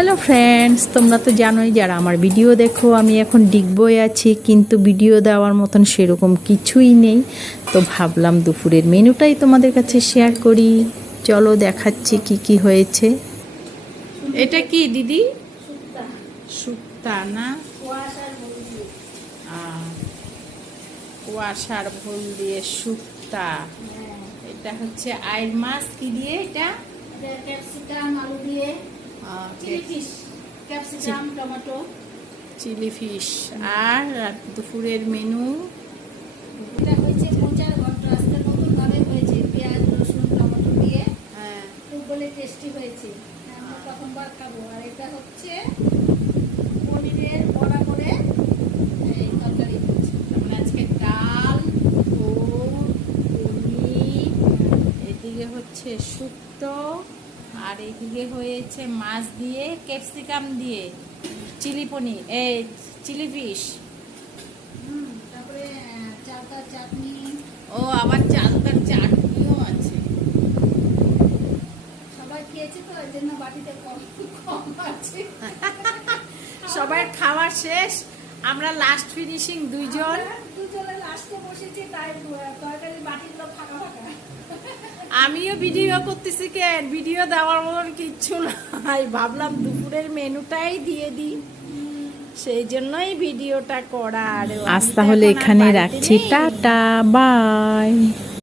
Hello friends, তোমরা তো জানোই যারা আমার ভিডিও দেখো আমি এখন ডিগবই আছি, কিন্তু ভিডিও দেওয়ার মতন সেরকম কিছুই নেই। তো ভাবলাম দুপুরের মেনুটাই তোমাদের কাছে শেয়ার করি। চলো দেখাচ্ছি কি কি হয়েছে। এটা কি দিদি? শুক্তা না? কুয়াশার ভুল দিয়ে শুক্তা। এটা হচ্ছে আইর মাছ কি দিয়ে? এটা ক্যাপসিকাম, আলু দিয়ে, chilli fish, capsicum, tomato, chilli fish. আর দুপুরের মেনু এটা হয়েছে মোচার ঘন্ট। আজকে নতুন ভাবে হয়েছে, পেঁয়াজ, রসুন, টমেটো দিয়ে খুব বলে টেস্টি হয়েছে। আমরা প্রথমবার খাবো। আর এটা হচ্ছে পনিরের বড়া করে এই তরকারি হচ্ছে। মানে আজকে ডাল, ওল, পনির, এদিকে হচ্ছে শুক্তো, আর এদিকে হয়েছে মাছ দিয়ে ক্যাপসিকাম দিয়ে চিলি পনির, চিলি ফিশ। তারপরে চালতার চাটনি। ও আবার চালতার চাটনিও আছে। সবাই খেয়েছে তো, এর জন্য বাটিতে কম কম আছে। সবার খাওয়া শেষ, আমরা লাস্ট ফিনিশিং দুইজন। দুজনে লাস্টে বসেছি, তাই তরকারি বাটিগুলো ফাঁকা ফাঁকা। আমিও ভিডিও করতেছি, কেন ভিডিও দেওয়ার মতন কিচ্ছু নাই, ভাবলাম দুপুরের মেনুটাই দিয়ে দিই, সেই জন্যই ভিডিওটা করা। আজ তাহলে এখানে রাখছি, টাটা বাই।